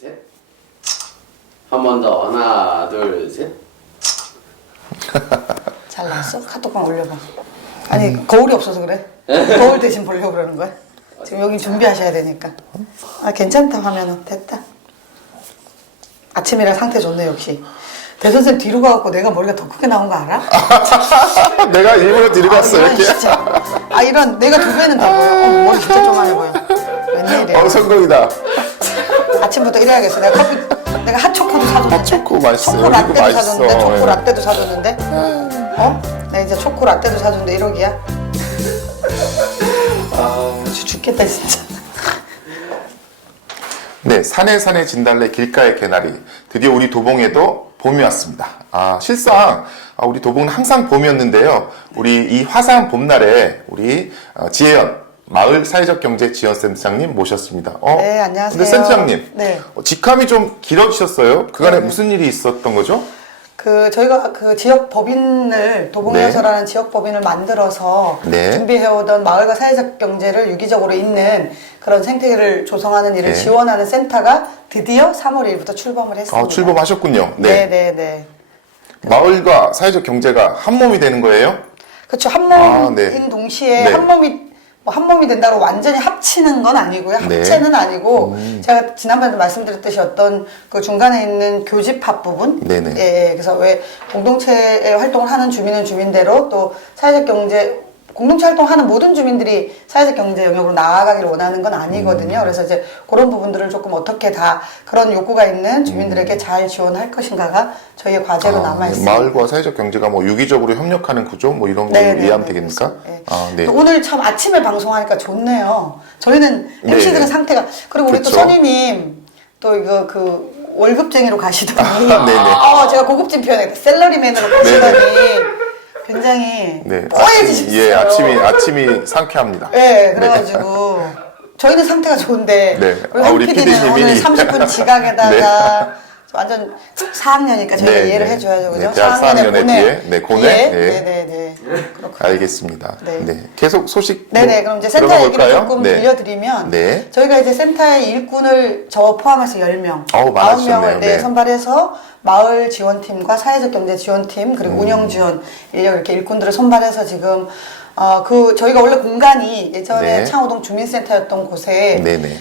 셋. 한 번 더. 하나, 둘, 셋. 잘 나왔어? 카톡방 올려봐. 아니 거울이 없어서 그래? 거울 대신 보려고 그러는 거야? 지금 여기 준비하셔야 되니까. 아 괜찮다 화면은 됐다. 아침이라 상태 좋네 역시. 대선생 뒤로 가갖고 내가 머리가 더 크게 나온 거 알아? 내가 일부러 뒤로 갔어 이런 이렇게. 진짜. 아 이런 내가 두 배는 다 보여. 머리 진짜 조만해 보여. 웬일이야. 성공이다. 아침부터 이래야겠어. 내가 핫초코도 사줬는데. 핫초코 맛있어요. 초코 라떼도 맛있어. 사줬는데. 초코 예. 라떼도 사줬는데. 어? 나 이제 초코 라떼도 사줬는데 1억이야. 아 죽겠다 진짜. 네, 산에 진달래 길가의 개나리. 드디어 우리 도봉에도 봄이 왔습니다. 실상 우리 도봉은 항상 봄이었는데요. 우리 이 화사한 봄날에 우리 지혜연 마을 사회적 경제 지원센터장님 모셨습니다. 네, 안녕하세요. 근데 센터장님, 네. 직함이 좀 길어지셨어요. 그간에 네. 무슨 일이 있었던 거죠? 저희가 그 지역 법인을 도봉에서라는 지역 법인을 만들어서 네. 준비해오던 마을과 사회적 경제를 유기적으로 잇는 그런 생태계를 조성하는 일을 네. 지원하는 센터가 드디어 3월 1일부터 출범을 했습니다. 출범하셨군요. 네. 마을과 사회적 경제가 한 몸이 되는 거예요? 그렇죠. 한 몸인 네. 동시에 네. 한 몸이 된다고 완전히 합치는 건 아니고요. 네. 합체는 아니고 제가 지난번에도 말씀드렸듯이 어떤 그 중간에 있는 교집합 부분, 네네. 예, 그래서 왜 공동체의 활동을 하는 주민은 주민대로 또 사회적 경제 공동체 활동하는 모든 주민들이 사회적 경제 영역으로 나아가기를 원하는 건 아니거든요. 그래서 이제 그런 부분들을 조금 어떻게 다 그런 욕구가 있는 주민들에게 잘 지원할 것인가가 저희의 과제로 남아 있습니다. 마을과 사회적 경제가 뭐 유기적으로 협력하는 구조 뭐 이런 네, 걸로 네, 이해하면 네, 되겠습니까? 그렇습니다. 네. 또 오늘 참 아침에 방송하니까 좋네요. 저희는 네, MC들은 네. 상태가 그리고 우리 그렇죠. 또 선임님 또 이거 그 월급쟁이로 가시더니 네네. 제가 고급진 표현했다. 셀러리맨으로 가시더니 굉장히 뽀얘지셨어요. 예, 아침이 상쾌합니다. 네, 그래가지고 저희는 상태가 좋은데 네. 우리 우리 PD는 PD님이 오늘 30분 지각에다가 완전 4학년이니까 저희가 네, 이해를 네. 해줘야죠, 그죠? 네, 대학 4학년의 뒤에, 고뇌. 네. 그렇군요. 알겠습니다. 네. 네. 계속 소식 네네, 그럼 이제 센터 얘기를 들어볼까요? 조금 네. 들려드리면, 네. 저희가 이제 센터의 일꾼을 저 포함해서 10명, 많아지셨네요. 9명을 네. 선발해서 마을 지원팀과 사회적 경제 지원팀, 그리고 운영 지원 인력 이렇게 일꾼들을 선발해서 지금, 저희가 원래 공간이 예전에 네. 창호동 주민센터였던 곳에 네네.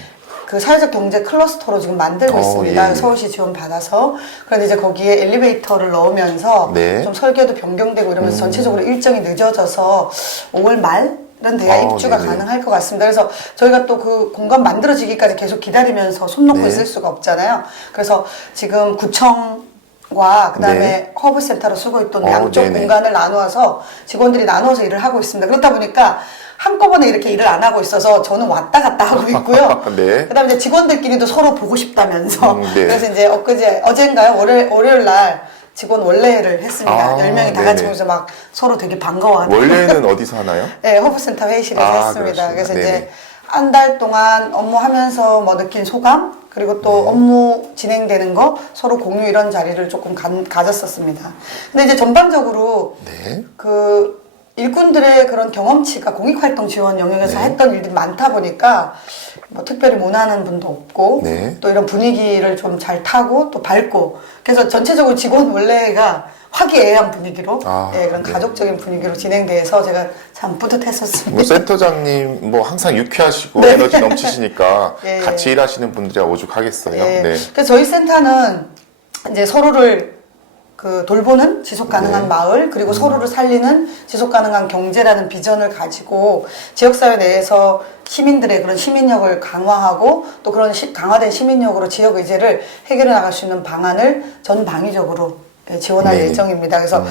그 사회적 경제 클러스터로 지금 만들고 있습니다. 예. 서울시 지원 받아서. 그런데 이제 거기에 엘리베이터를 넣으면서 네. 좀 설계도 변경되고 이러면서 전체적으로 일정이 늦어져서 5월 말은 돼야 입주가 네네. 가능할 것 같습니다. 그래서 저희가 또 그 공간 만들어지기까지 계속 기다리면서 손 놓고 네. 있을 수가 없잖아요. 그래서 지금 구청과 그다음에 허브센터로 쓰고 있던 양쪽 네네. 공간을 나누어서 직원들이 나누어서 일을 하고 있습니다. 그렇다 보니까 한꺼번에 이렇게 일을 안 하고 있어서 저는 왔다 갔다 하고 있고요. 네. 그다음에 이제 직원들끼리도 서로 보고 싶다면서 네. 그래서 이제 어젠가요? 월요일 날 직원 원래를 했습니다. 10명이 다 같이 네네. 모여서 막 서로 되게 반가워하는. 원래는 어디서 하나요? 네, 허브센터 회의실에서 했습니다. 그렇습니다. 그래서 네네. 이제 한 달 동안 업무하면서 뭐 느낀 소감 그리고 또 네. 업무 진행되는 거 서로 공유 이런 자리를 조금 가졌었습니다. 근데 이제 전반적으로 네. 그 일꾼들의 그런 경험치가 공익활동 지원 영역에서 네. 했던 일들이 많다 보니까 뭐 특별히 모나는 분도 없고 네. 또 이런 분위기를 좀 잘 타고 또 밝고 그래서 전체적으로 직원 원래가 화기애애한 분위기로 그런 네. 가족적인 분위기로 진행돼서 제가 참 뿌듯했었습니다. 뭐 센터장님 뭐 항상 유쾌하시고 네. 에너지 넘치시니까 예, 같이 일하시는 분들이 오죽하겠어요. 예. 네. 그래서 저희 센터는 이제 서로를 그 돌보는 지속 가능한 네. 마을 그리고 서로를 살리는 지속 가능한 경제라는 비전을 가지고 지역사회 내에서 시민들의 그런 시민력을 강화하고 또 그런 강화된 시민력으로 지역 의제를 해결해 나갈 수 있는 방안을 전방위적으로 지원할 네. 예정입니다. 그래서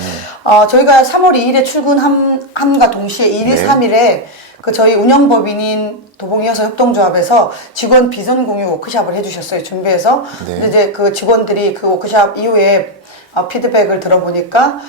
저희가 3월 2일에 출근함과 동시에 2일, 네. 3일에 그 저희 운영법인인 도봉이어서 협동조합에서 직원 비전 공유 워크샵을 해주셨어요. 준비해서. 네. 근데 이제 그 직원들이 그 워크샵 이후에 피드백을 들어보니까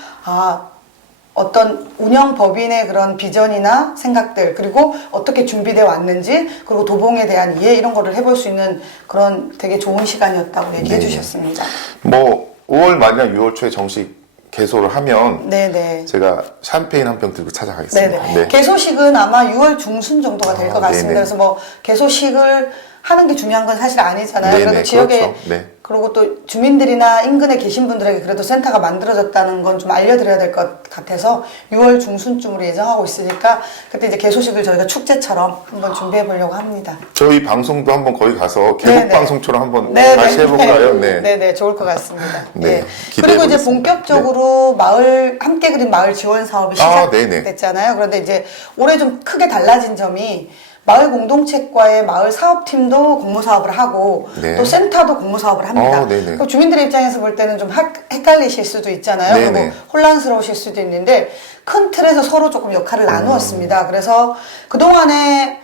어떤 운영법인의 그런 비전이나 생각들 그리고 어떻게 준비되어 왔는지 그리고 도봉에 대한 이해 이런 거를 해볼 수 있는 그런 되게 좋은 시간이었다고 얘기해 주셨습니다. 뭐 5월 말이나 6월 초에 정식 개소를 하면 네네. 제가 샴페인 한 병 들고 찾아가겠습니다. 네네. 네. 개소식은 아마 6월 중순 정도가 될 것 같습니다. 네네. 그래서 뭐 개소식을 하는 게 중요한 건 사실 아니잖아요. 네네, 그래도 지역에 그렇죠. 네. 그리고 또 주민들이나 인근에 계신 분들에게 그래도 센터가 만들어졌다는 건 좀 알려드려야 될 것 같아서 6월 중순쯤으로 예정하고 있으니까 그때 이제 개소식을 저희가 축제처럼 한번 준비해 보려고 합니다. 저희 방송도 한번 거기 가서 개국 네네. 방송처럼 한번 네네. 다시 해볼까요? 네. 네네, 좋을 것 같습니다. 네, 예. 기대해 그리고 이제 보겠습니다. 본격적으로 마을, 함께 그린 마을 지원 사업이 네네. 시작됐잖아요. 그런데 이제 올해 좀 크게 달라진 점이 마을 공동체과의 마을 사업팀도 공모 사업을 하고 네. 또 센터도 공모 사업을 합니다. 네네. 그 주민들의 입장에서 볼 때는 좀 헷갈리실 수도 있잖아요. 네네. 그리고 혼란스러우실 수도 있는데 큰 틀에서 서로 조금 역할을 나누었습니다. 그래서 그동안에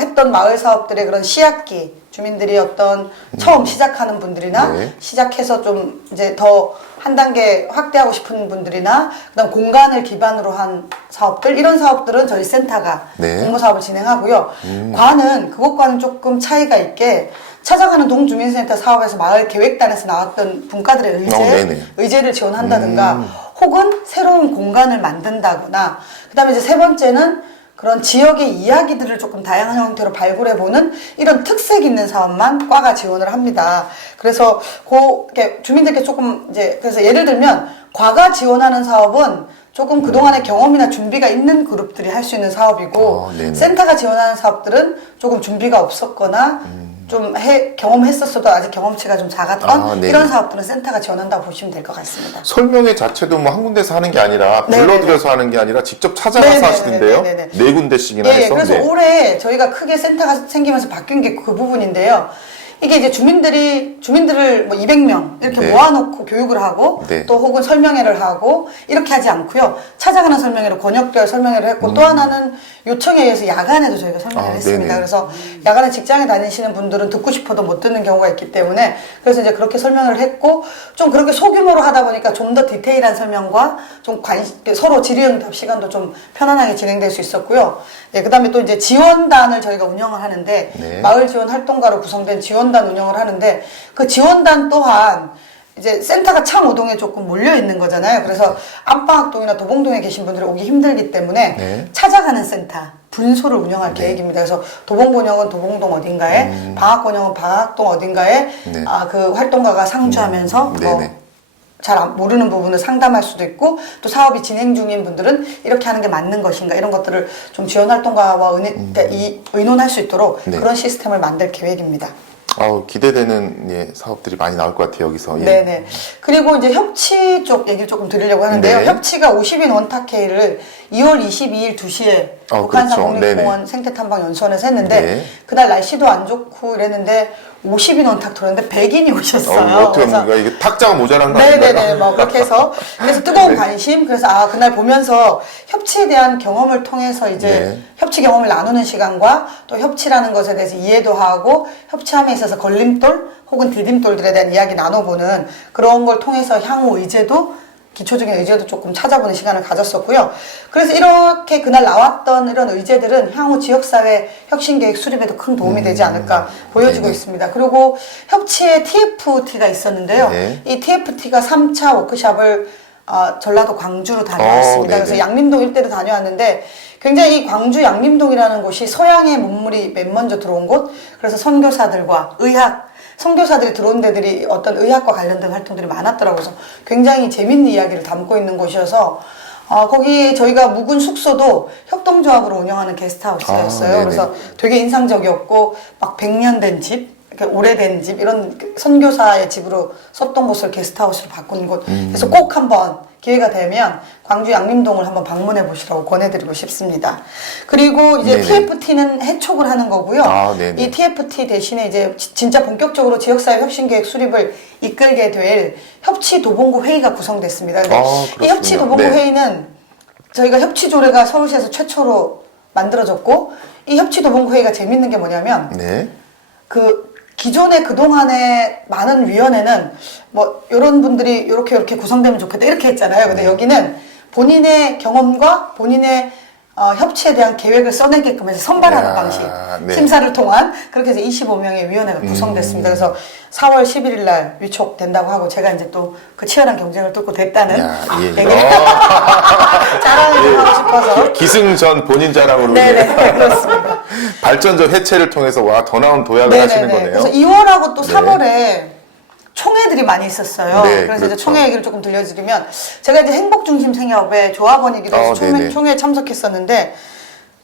했던 마을 사업들의 그런 시작기, 주민들이 어떤 처음 시작하는 분들이나 네. 시작해서 좀 이제 더 한 단계 확대하고 싶은 분들이나 그다음 공간을 기반으로 한 사업들 이런 사업들은 저희 센터가 네. 공모 사업을 진행하고요. 과는 그것과는 조금 차이가 있게 찾아가는 동주민센터 사업에서 마을 계획단에서 나왔던 분과들의 네네. 의제를 지원한다든가 혹은 새로운 공간을 만든다거나 그다음에 이제 세 번째는 그런 지역의 이야기들을 조금 다양한 형태로 발굴해보는 이런 특색 있는 사업만 과가 지원을 합니다. 그래서 이렇게 주민들께 조금 이제 그래서 예를 들면 과가 지원하는 사업은 조금 그동안의 경험이나 준비가 있는 그룹들이 할 수 있는 사업이고 네네. 센터가 지원하는 사업들은 조금 준비가 없었거나 좀 경험했었어도 아직 경험치가 좀 작았던 네네. 이런 사업들은 센터가 지원한다고 보시면 될 것 같습니다. 설명회 자체도 뭐 한 군데서 하는 게 아니라 네네네. 불러들여서 하는 게 아니라 직접 찾아가서 네네네네네네. 하시는데요. 네 군데씩이나 예, 해서. 그래서 네. 올해 저희가 크게 센터가 생기면서 바뀐 게 그 부분인데요. 이게 이제 주민들을 뭐 200명 이렇게 네. 모아놓고 교육을 하고 네. 또 혹은 설명회를 하고 이렇게 하지 않고요. 찾아가는 설명회를 권역별 설명회를 했고 또 하나는 요청에 의해서 야간에도 저희가 설명회를 했습니다. 네네. 그래서 야간에 직장에 다니시는 분들은 듣고 싶어도 못 듣는 경우가 있기 때문에 그래서 이제 그렇게 설명을 했고 좀 그렇게 소규모로 하다 보니까 좀 더 디테일한 설명과 좀 서로 질의응답 시간도 좀 편안하게 진행될 수 있었고요. 네, 그다음에 또 이제 지원단을 저희가 운영을 하는데 네. 마을 지원 활동가로 구성된 지원단 운영을 하는데 그 지원단 또한 이제 센터가 창오동에 조금 몰려 있는 거잖아요. 그래서 안방학동이나 도봉동에 계신 분들이 오기 힘들기 때문에 네. 찾아가는 센터 분소를 운영할 계획입니다. 그래서 도봉곤영은 도봉동 어딘가에, 방학곤영은 방학동 어딘가에 네. 그 활동가가 상주하면서 뭐 네네. 잘 모르는 부분을 상담할 수도 있고 또 사업이 진행 중인 분들은 이렇게 하는 게 맞는 것인가 이런 것들을 좀 지원 활동가와 의논할 수 있도록 네. 그런 시스템을 만들 계획입니다. 기대되는 사업들이 많이 나올 것 같아요, 여기서. 예. 네네. 그리고 이제 협치 쪽 얘기를 조금 드리려고 하는데요. 네. 협치가 50인 원탁회의를 2월 22일 2시에 북한산 그렇죠. 국립공원 생태탐방연수원에서 했는데 네. 그날 날씨도 안 좋고 이랬는데 50인 원탁 들었는데 100인이 오셨어요. 어떻게 합니까? 이게 탁자가 모자란 거 네네네, 아닌가요? 뭐 그렇게 해서 그래서 뜨거운 네. 관심. 그래서 그날 보면서 협치에 대한 경험을 통해서 이제 네. 협치 경험을 나누는 시간과 또 협치라는 것에 대해서 이해도 하고 협치함에 있어서 걸림돌 혹은 디딤돌들에 대한 이야기 나눠보는 그런 걸 통해서 향후 의제도 기초적인 의제도 조금 찾아보는 시간을 가졌었고요. 그래서 이렇게 그날 나왔던 이런 의제들은 향후 지역사회 혁신계획 수립에도 큰 도움이 되지 않을까 보여지고 네네. 있습니다. 그리고 협치에 TFT가 있었는데요. 네. 이 TFT가 3차 워크숍을 전라도 광주로 다녀왔습니다. 네네. 그래서 양림동 일대로 다녀왔는데 굉장히 이 광주 양림동이라는 곳이 서양의 문물이 맨 먼저 들어온 곳, 그래서 선교사들과 선교사들이 들어온 데들이 어떤 의학과 관련된 활동들이 많았더라고요. 그래서 굉장히 재밌는 이야기를 담고 있는 곳이어서 거기 저희가 묵은 숙소도 협동조합으로 운영하는 게스트하우스였어요. 네네. 그래서 되게 인상적이었고 막 100년 된 집, 이렇게 오래된 집 이런 선교사의 집으로 썼던 곳을 게스트하우스로 바꾼 곳. 그래서 꼭 한번 기회가 되면 광주 양림동을 한번 방문해 보시라고 권해드리고 싶습니다. 그리고 이제 네네. TFT는 해촉을 하는 거고요. 네네. 이 TFT 대신에 이제 진짜 본격적으로 지역사회 혁신계획 수립을 이끌게 될 협치도봉구 회의가 구성됐습니다. 근데 이 그렇군요. 협치도봉구 네. 회의는 저희가 협치조례가 서울시에서 최초로 만들어졌고 이 협치도봉구 회의가 재밌는 게 뭐냐면 네. 기존에 그동안에 많은 위원회는 뭐 이런 분들이 이렇게 구성되면 좋겠다 이렇게 했잖아요. 근데 여기는 본인의 경험과 본인의 협치에 대한 계획을 써내게끔 해서 선발하는 야, 방식, 네. 심사를 통한 그렇게 해서 25명의 위원회가 구성됐습니다. 그래서 4월 11일 날 위촉된다고 하고 제가 이제 또 그 치열한 경쟁을 뚫고 됐다는 얘기를 자랑을 좀 하고 싶어서 기승전 본인 자랑으로. 네네 그렇습니다. 발전적 해체를 통해서 와 더 나은 도약을 하시는 거네요. 그래서 2월하고 또 네. 3월에 총회들이 많이 있었어요. 네, 그래서 그렇죠. 이제 총회 얘기를 조금 들려드리면 제가 이제 행복중심 생협의 조합원이기도 해서 네네. 총회에 참석했었는데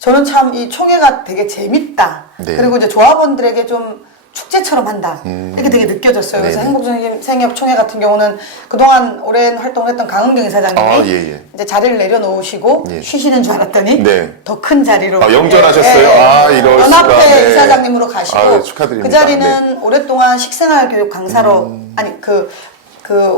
저는 참 이 총회가 되게 재밌다. 네. 그리고 이제 조합원들에게 좀 축제처럼 한다. 이렇게 되게 느껴졌어요. 그래서 네네. 행복중심 생협 총회 같은 경우는 그동안 오랜 활동을 했던 강은경 이사장님이 예. 이제 자리를 내려놓으시고 예. 쉬시는 줄 알았더니 네. 더 큰 자리로 영전하셨어요? 아, 이럴 연합회 수가. 네. 이사장님으로 가시고 아유, 축하드립니다. 그 자리는 오랫동안 식생활 교육 강사로 아니 그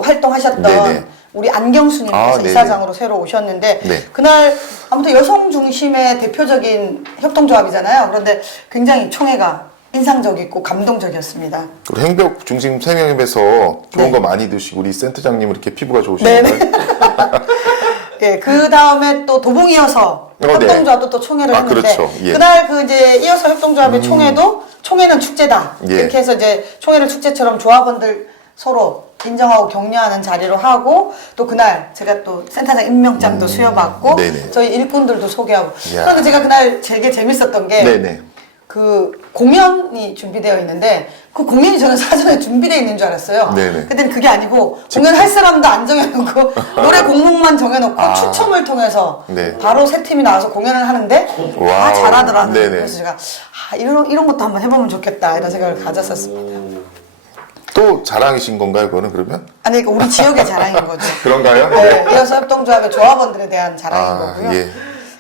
활동하셨던 네네. 우리 안경수님께서 아, 네네. 이사장으로 새로 오셨는데 네. 그날 아무튼 여성 중심의 대표적인 협동조합이잖아요. 그런데 굉장히 총회가 인상적이고 감동적이었습니다. 우리 행복 중심 생명협에서 좋은 네. 거 많이 드시고 우리 센터장님 이렇게 피부가 좋으신가요? 예, 그 다음에 또 도봉이어서 네. 협동조합도 또 총회를 아, 했는데 그렇죠. 예. 그날 그 이제 이어서 협동조합의 총회도 총회는 축제다 예. 이렇게 해서 이제 총회를 축제처럼 조합원들 서로 인정하고 격려하는 자리로 하고 또 그날 제가 또 센터장 임명장도 수여받고 네네. 저희 일꾼들도 소개하고 이야. 그런데 제가 그날 되게 재밌었던 게 네네. 그 공연이 준비되어 있는데 그 공연이 저는 사전에 준비되어 있는 줄 알았어요. 네네. 근데 그게 아니고 공연할 사람도 안 정해놓고 노래 곡목만 정해놓고 아. 추첨을 통해서 네. 바로 세 팀이 나와서 공연을 하는데 다 와우. 잘하더라고요. 네네. 그래서 제가 이런 것도 한번 해보면 좋겠다 이런 생각을 가졌었습니다. 또 자랑이신 건가요, 그거는 그러면? 아니 그러니까 우리 지역의 자랑인 거죠. 그런가요? 네, 이어서 협동조합의 조합원들에 대한 자랑인 거고요. 예.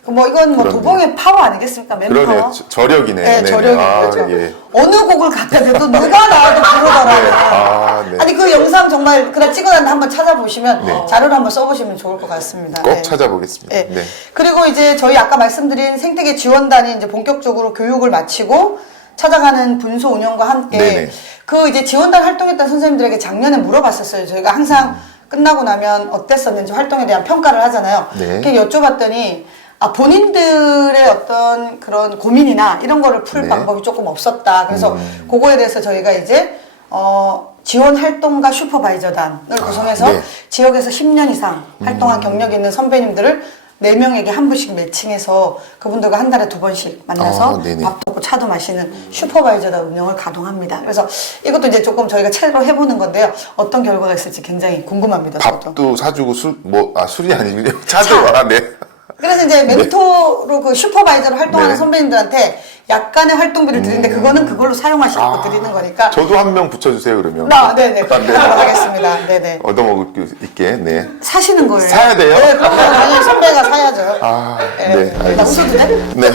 뭐 이건 뭐 그렇네요. 도봉의 파워 아니겠습니까? 맨파워. 그러네요. 저력이네. 네, 네네. 저력인 아, 거죠. 예. 어느 곡을 갖다 대도 누가 나와도 부르더라고요. 네. 아, 네. 아니 그 영상 정말 그날 찍어놨는데 한번 찾아보시면 네. 자료를 한번 써보시면 좋을 것 같습니다. 꼭 네. 찾아보겠습니다. 네. 네. 그리고 이제 저희 아까 말씀드린 생태계 지원단이 이제 본격적으로 교육을 마치고 찾아가는 분소 운영과 함께 네네. 그 이제 지원단 활동했던 선생님들에게 작년에 물어봤었어요. 저희가 항상 끝나고 나면 어땠었는지 활동에 대한 평가를 하잖아요. 네. 그렇게 여쭤봤더니 본인들의 어떤 그런 고민이나 이런 거를 풀 네. 방법이 조금 없었다. 그래서 그거에 대해서 저희가 이제 지원 활동가 슈퍼바이저단을 구성해서 네. 지역에서 10년 이상 활동한 경력이 있는 선배님들을 4명에게 한 분씩 매칭해서 그분들과 한 달에 2번씩 만나서 네네. 밥도 먹고 차도 마시는 슈퍼바이저단 운영을 가동합니다. 그래서 이것도 이제 조금 저희가 채로 해보는 건데요. 어떤 결과가 있을지 굉장히 궁금합니다. 저도. 밥도 사주고 술이 아니군요. 차도 네. 그래서 이제 멘토로 그 슈퍼바이저로 활동하는 네. 선배님들한테 약간의 활동비를 드리는데 그거는 그걸로 사용하시고 드리는 거니까. 저도 한 명 붙여주세요, 그러면. 네네. 그렇게 하도록 하겠습니다. 네네. 얻어먹을 수 있게, 네. 사시는 거예요. 사야 돼요? 네, 그럼요. 당연히 선배가 사야죠. 네, 나 알겠습니다. 웃어도 돼? 네.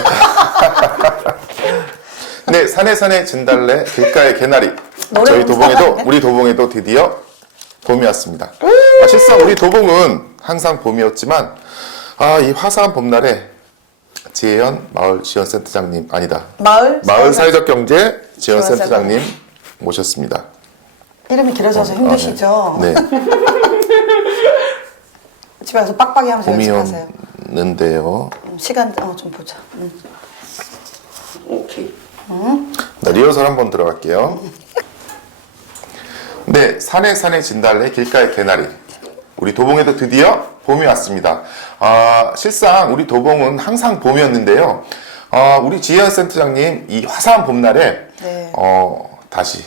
네, 산에 진달래, 길가의 개나리. 노래 저희 도봉에도, 감사하네. 우리 도봉에도 드디어 봄이 왔습니다. 실상 우리 도봉은 항상 봄이었지만, 이 화사한 봄날에 지혜연 마을지원센터장님, 아니다. 마을 사회적 경제 지원센터장님 지원센터장님. 모셨습니다. 이름이 길어져서 힘드시죠? 네. 집에 가서 빡빡이 하면서 봄이 연습하세요. 왔는데요. 시간 좀 보자. 오케이. 네, 리허설 한번 들어갈게요. 네, 산에 진달래, 길가의 개나리. 우리 도봉에도 드디어 봄이 왔습니다. 실상 우리 도봉은 항상 봄이었는데요. 우리 지혜연 센터장님 이 화사한 봄날에 네. 다시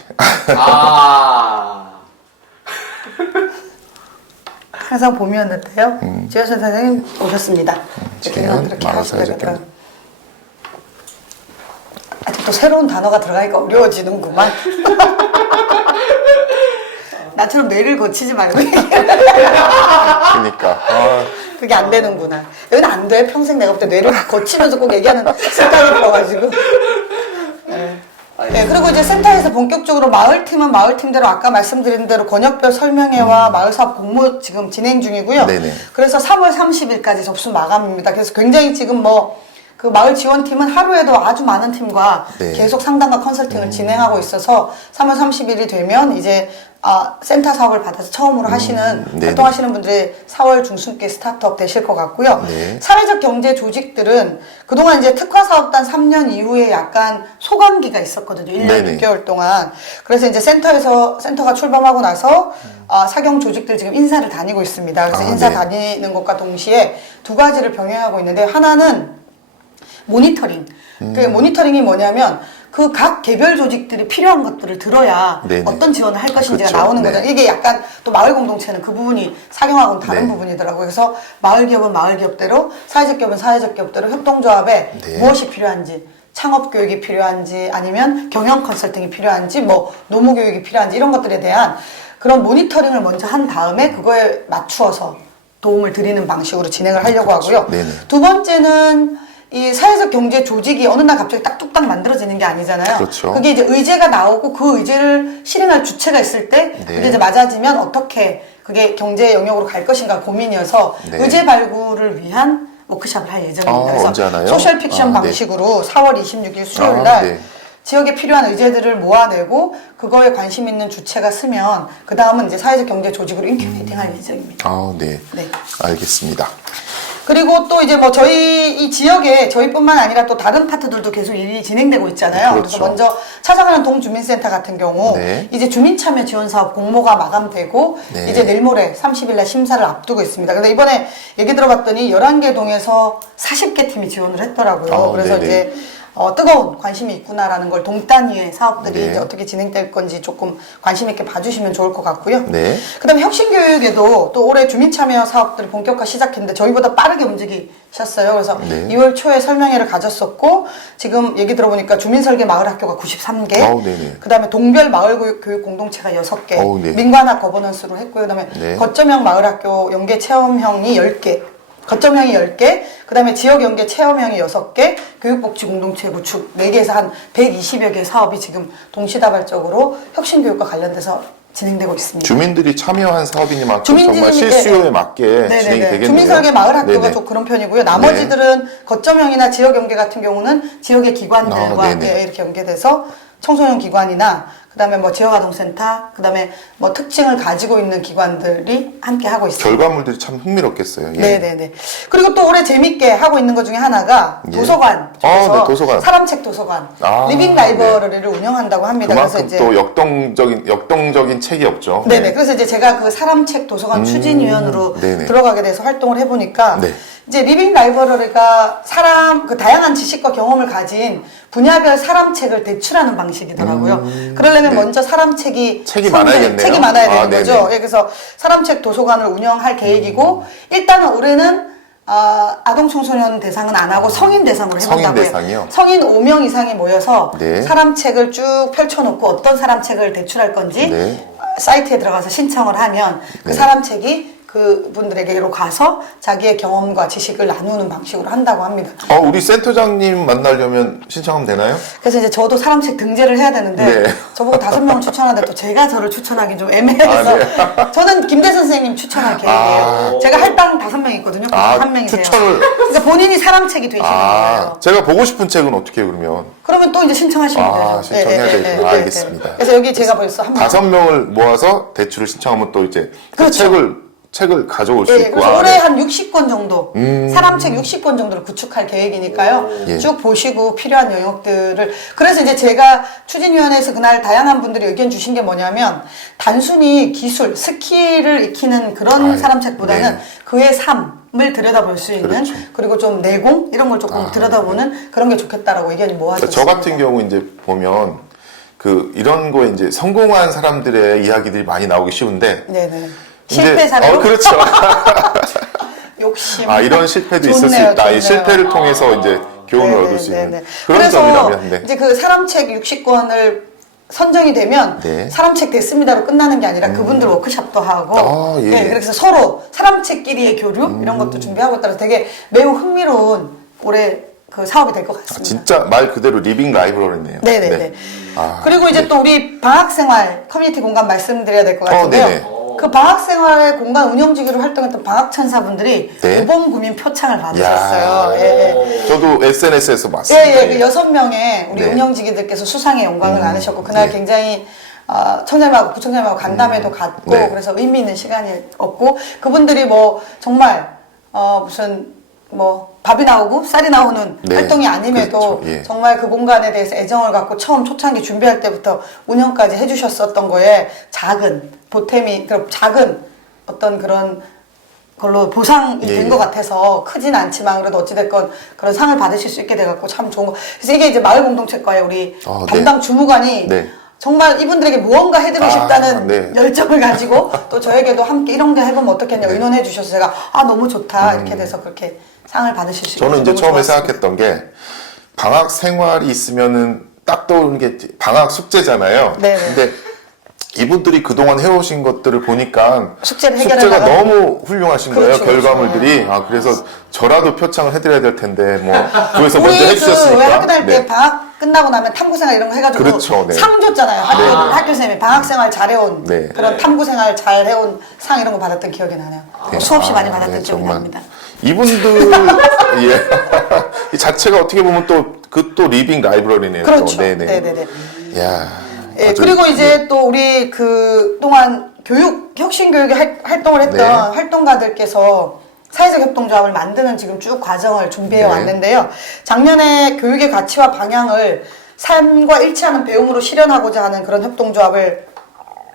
항상 봄이었는데요. 지혜연 선생님 오셨습니다. 지혜연 이렇게 마을 하시면 사회적 되겠다. 아직 또 새로운 단어가 들어가니까 어려워지는구만. 나처럼 뇌를 거치지 말고 그러니까 그게 안 되는구나. 여기는 안 돼. 평생 내가 볼 때 뇌를 거치면서 꼭 얘기하는 습관이 들어가지고. 네, 그리고 이제 센터에서 본격적으로 마을팀은 마을팀대로 아까 말씀드린 대로 권역별 설명회와 마을사업 공모 지금 진행 중이고요. 네네. 그래서 3월 30일까지 접수 마감입니다. 그래서 굉장히 지금 그 마을 지원팀은 하루에도 아주 많은 팀과 네. 계속 상담과 컨설팅을 진행하고 있어서 3월 30일이 되면 이제 센터 사업을 받아서 처음으로 하시는 네네. 활동하시는 분들이 4월 중순께 스타트업 되실 것 같고요. 네. 사회적 경제 조직들은 그동안 이제 특화 사업단 3년 이후에 약간 소감기가 있었거든요. 1년 네네. 6개월 동안. 그래서 이제 센터가 출범하고 나서 사경 조직들 지금 인사를 다니고 있습니다. 그래서 인사 네. 다니는 것과 동시에 두 가지를 병행하고 있는데 하나는 모니터링. 그 모니터링이 뭐냐면 그 각 개별 조직들이 필요한 것들을 들어야 네네. 어떤 지원을 할 것인지가 그쵸. 나오는 네. 거죠. 이게 약간 또 마을 공동체는 그 부분이 상용하고는 다른 네. 부분이더라고요. 그래서 마을 기업은 마을 기업대로, 사회적 기업은 사회적 기업대로 협동조합에 네. 무엇이 필요한지, 창업 교육이 필요한지, 아니면 경영 컨설팅이 필요한지, 뭐 노무 교육이 필요한지 이런 것들에 대한 그런 모니터링을 먼저 한 다음에 그거에 맞추어서 도움을 드리는 방식으로 진행을 하려고 하고요. 네네. 두 번째는 이 사회적 경제 조직이 어느 날 갑자기 딱 뚝딱 만들어지는 게 아니잖아요. 그렇죠. 그게 이제 의제가 나오고 그 의제를 실행할 주체가 있을 때 네. 그게 이제 맞아지면 어떻게 그게 경제 영역으로 갈 것인가 고민이어서 네. 의제 발굴을 위한 워크숍을 할 예정입니다. 그래서 언제 하나요? 소셜 픽션 네. 방식으로 4월 26일 수요일 날 네. 지역에 필요한 의제들을 모아내고 그거에 관심 있는 주체가 쓰면 그 다음은 이제 사회적 경제 조직으로 인큐베이팅 할 예정입니다. 네. 네. 알겠습니다. 그리고 또 이제 뭐 저희 이 지역에 저희뿐만 아니라 또 다른 파트들도 계속 일이 진행되고 있잖아요. 그렇죠. 그래서 먼저 찾아가는 동주민센터 같은 경우 네. 이제 주민참여 지원사업 공모가 마감되고 네. 이제 내일 모레 30일 날 심사를 앞두고 있습니다. 근데 이번에 얘기 들어봤더니 11개 동에서 40개 팀이 지원을 했더라고요. 그래서 네네. 이제 뜨거운 관심이 있구나라는 걸 동단위의 사업들이 네. 이제 어떻게 진행될 건지 조금 관심 있게 봐주시면 좋을 것 같고요. 네. 그다음에 혁신교육에도 또 올해 주민참여 사업들을 본격화 시작했는데 저희보다 빠르게 움직이셨어요. 그래서 네. 2월 초에 설명회를 가졌었고 지금 얘기 들어보니까 주민설계 마을학교가 93개, 네네. 그다음에 동별 마을교육 공동체가 6개, 네. 민관학 거버넌스로 했고요. 그다음에 네. 거점형 마을학교 연계 체험형이 10개. 거점형이 10개, 그 다음에 지역 연계 체험형이 6개, 교육복지 공동체 구축 4개에서 한 120여 개 사업이 지금 동시다발적으로 혁신교육과 관련돼서 진행되고 있습니다. 주민들이 참여한 사업이니만큼 주민들이- 정말 실수요에 맞게 네네네. 진행이 되겠네요. 주민설계 마을학교가 네네. 좀 그런 편이고요. 나머지들은 거점형이나 지역 연계 같은 경우는 지역의 기관들과 네네. 이렇게 연계돼서 청소년 기관이나 그다음에 뭐 지역아동센터, 그다음에 뭐 특징을 가지고 있는 기관들이 함께 하고 있습니다. 결과물들이 참 흥미롭겠어요. 예. 네네네. 그리고 또 올해 재밌게 하고 있는 것 중에 하나가 예. 도서관 쪽에서 네, 도서관. 사람책 도서관, 리빙 네. 라이브러리를 운영한다고 합니다. 그만큼 또 역동적인 책이 없죠. 네네. 그래서 이제 제가 그 사람책 도서관 추진위원으로 네네. 들어가게 돼서 활동을 해보니까 네. 이제 리빙 라이브러리가 그 다양한 지식과 경험을 가진 분야별 사람책을 대출하는 방식이더라고요. 그러려면 네. 먼저 사람책이 많아야겠네요. 책이 많아야 되는 네네. 거죠. 예, 그래서 사람책 도서관을 운영할 계획이고 일단은 올해는 아동 청소년 대상은 안 하고 성인 대상으로 성인 해본다고요. 대상이요? 성인 5명 이상이 모여서 네. 사람책을 쭉 펼쳐놓고 어떤 사람책을 대출할 건지 네. 사이트에 들어가서 신청을 하면 그 네. 사람책이 그분들에게로 가서 자기의 경험과 지식을 나누는 방식으로 한다고 합니다. 우리 센터장님 만나려면 신청하면 되나요? 그래서 이제 저도 사람책 등재를 해야 되는데 네. 저보고 5명을 추천하는데 또 제가 저를 추천하기 좀 애매해서 네. 저는 김대 선생님 추천할 계획이에요. 제가 할당 5명 있거든요. 그중 한 명이세요. 추천을. 그러니까 본인이 사람책이 되시는 거예요. 제가 보고 싶은 책은 어떻게 해요, 그러면? 그러면 또 이제 신청하시면 되죠. 신청해야 되겠구나. 알겠습니다. 그래서 여기 제가 벌써 한 명. 5명을 모아서 대출을 신청하면 또 이제 그 그렇죠. 책을 가져올 수 예, 있고. 그래서 올해 네. 한 60권 정도, 사람책 60권 정도를 구축할 계획이니까요. 예. 쭉 보시고 필요한 영역들을. 그래서 이제 제가 추진위원회에서 그날 다양한 분들이 의견 주신 게 뭐냐면, 단순히 기술, 스킬을 익히는 그런 사람책보다는 네. 그의 삶을 들여다볼 수 있는, 그렇죠. 그리고 좀 내공? 이런 걸 조금 들여다보는 그런 게 좋겠다라고 의견이 모아졌습니다. 저 같은 경우 이제 보면 이런 거에 이제 성공한 사람들의 이야기들이 많이 나오기 쉬운데 네네. 이제- 실패 사례로? 그렇죠. 욕심. 이런 실패도 있을 수 좋네요, 있다. 이 좋네요. 실패를 통해서 이제 교훈을 얻을 수 있는 그런 그래서 점이라면. 네. 이제 그 사람책 60권을 선정이 되면 네. 사람책 됐습니다로 끝나는 게 아니라 그분들 워크숍도 하고 예. 네, 그래서 서로 사람책끼리의 교류 이런 것도 준비하고 있다서 되게 매우 흥미로운 올해 그 사업이 될 것 같습니다. 진짜 말 그대로 리빙 라이브러리네요. 네네네. 네. 그리고 이제 또 우리 방학생활 커뮤니티 공간 말씀드려야 될 것 같은데요. 네네. 그 방학생활의 공간 운영지기로 활동했던 방학천사분들이 네. 모범구민 표창을 받으셨어요. 예. 저도 SNS에서 봤습니다. 예, 그 6명의 우리 네. 운영지기들께서 수상의 영광을 나누셨고 그날 네. 굉장히 청자님하고 부청자님하고 간담회도 갖고 네. 그래서 의미 있는 시간이었고 그분들이 뭐 정말 무슨 뭐 밥이 나오고 쌀이 나오는 네. 활동이 아님에도 그렇죠. 예. 정말 그 공간에 대해서 애정을 갖고 처음 초창기 준비할 때부터 운영까지 해주셨었던 거에 작은 보탬이 작은 어떤 그런 걸로 보상이 예, 된 예. 것 같아서 크진 않지만 그래도 어찌됐건 그런 상을 받으실 수 있게 돼갖고 참 좋은 거. 그래서 이게 이제 마을 공동체과의 우리 네. 담당 주무관이 네. 정말 이분들에게 무언가 해드리고 싶다는 네. 열정을 가지고 또 저에게도 함께 이런 게 해보면 어떻겠냐 의논해 주셔서 제가 너무 좋다 이렇게 돼서 그렇게 상을 받으실 수 있어서 저는 이제 너무 처음에 좋았습니다. 생각했던 게 방학 생활이 있으면은 딱 떠오르는 게 방학 숙제잖아요. 네네. 근데 이분들이 그동안 해오신 것들을 보니까 숙제를 숙제가 해결하다가 너무 훌륭하신 그렇죠, 거예요. 결과물들이. 그렇죠. 그래서 저라도 표창을 해드려야 될 텐데 뭐 그래서 먼저 우리 그 해주셨으니까. 왜 학교 다닐 때 네. 방학 끝나고 나면 탐구생활 이런 거 해가지고 그렇죠, 네. 상 줬잖아요. 학교생이 방학생활 잘해온 네. 그런 탐구생활 잘해온 상 이런 거 받았던 기억이 나네요. 네. 수없이 많이 받았던 네, 기억이 정말. 납니다. 이분들 예. 이 자체가 어떻게 보면 또 또 리빙 라이브러리네요. 그렇죠. 또. 네네. 네네네. 야. 예, 아주- 그리고 이제 또 우리 그 동안 혁신 교육에 활동을 했던 네. 활동가들께서 사회적 협동조합을 만드는 지금 쭉 과정을 준비해 네. 왔는데요. 작년에 교육의 가치와 방향을 삶과 일치하는 배움으로 실현하고자 하는 그런 협동조합을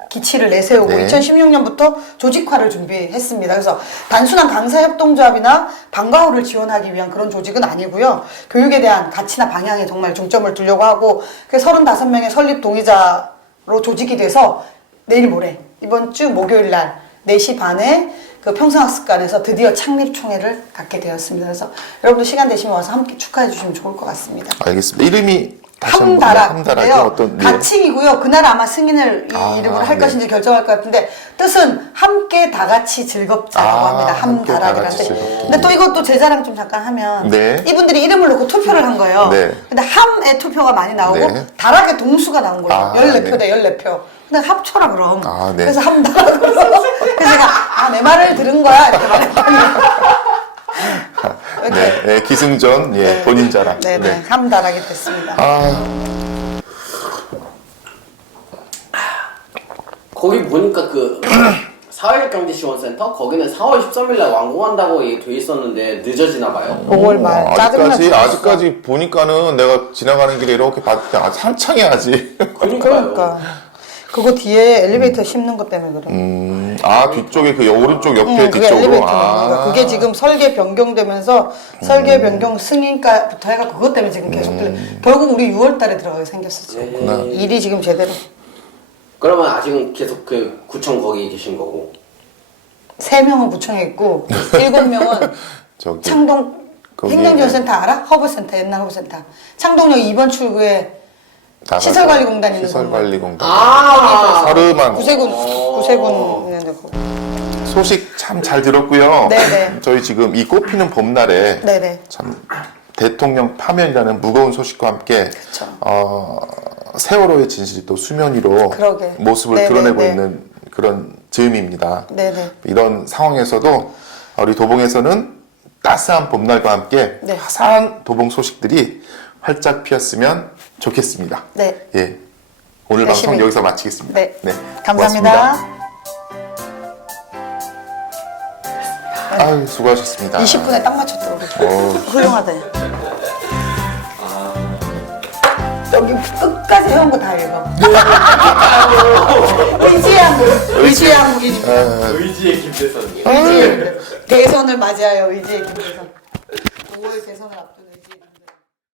기치를 내세우고 네. 2016년부터 조직화를 준비했습니다. 그래서 단순한 강사협동조합이나 방과후를 지원하기 위한 그런 조직은 아니고요. 교육에 대한 가치나 방향에 정말 중점을 두려고 하고 35명의 설립 동의자로 조직이 돼서 내일 모레 이번 주 목요일 날 4시 반에 그 평생학습관에서 드디어 창립총회를 갖게 되었습니다. 그래서 여러분들 시간 되시면 와서 함께 축하해 주시면 좋을 것 같습니다. 알겠습니다. 이름이 다시 한번 함다락이 함다락인데요. 어떤 네. 가칭이고요. 그날 아마 승인을 이 이름으로 할 네. 것인지 결정할 것 같은데 뜻은 함께 다 같이 즐겁자라고 합니다. 함께 다 같이 함다락이라는데. 즐겁게. 근데 또 이것도 제 자랑 좀 잠깐 하면 네. 이분들이 이름을 놓고 투표를 한 거예요. 네. 근데 함의 투표가 많이 나오고 네. 다락의 동수가 나온 거예요. 14표 네. 대 14표. 근데 합쳐라 그럼. 네. 그래서 함다락으로. 그래서 제가 내 말을 들은 거야 이렇게 말했더니 이렇게 네, 네, 기승전 예, 본인 자랑. 네네 함다락이 됐습니다. 거기 보니까 그 사회적 경제 지원센터 거기는 4월 13일날 완공한다고 돼 있었는데 늦어지나 봐요. 5월 말 짜증나 죽겠어. 아직까지 보니까는 내가 지나가는 길에 이렇게 봤을 때 아직 한창해야지. 그러니까 그거 뒤에 엘리베이터 씹는 것 때문에 그래. 뒤쪽에 그 오른쪽 옆에 그게 뒤쪽으로. 엘리베이터. 그게 지금 설계 변경되면서 설계 변경 승인가부터 해가 그것 때문에 지금 계속 결국 우리 6월달에 들어가게 생겼었죠. 일이 지금 제대로. 그러면 아직은 계속 그 구청 거기 계신 거고. 3명은 구청에 있고 7명은 저기 창동 거기, 행정지원센터 알아? 허브센터 옛날 허브센터. 창동역 2번 출구에 나가서 시설관리공단 있는 시설관리공단. 거기서 서름한 구세군 있는데 그거. 소식 참 잘 들었고요. 네네. 저희 지금 이 꽃피는 봄날에 네네. 참 대통령 파면이라는 무거운 소식과 함께 그쵸. 세월호의 진실이 또 수면 위로 그러게. 모습을 네네네. 드러내고 있는 그런 즈음입니다. 네네. 이런 상황에서도 우리 도봉에서는 따스한 봄날과 함께 네. 화사한 도봉 소식들이 활짝 피었으면 좋겠습니다. 네. 예. 오늘 열심히. 방송 여기서 마치겠습니다. 네. 감사합니다. 고맙습니다. 아유, 수고하셨습니다. 20분에 딱 맞췄다 우리. 훌륭하다. 여기 끝까지 해온 거 다 읽어. 의지의 한국. 의지의 한국이. 의지의 김대선님. 의지의 대선을 맞이하여 의지의 김대선.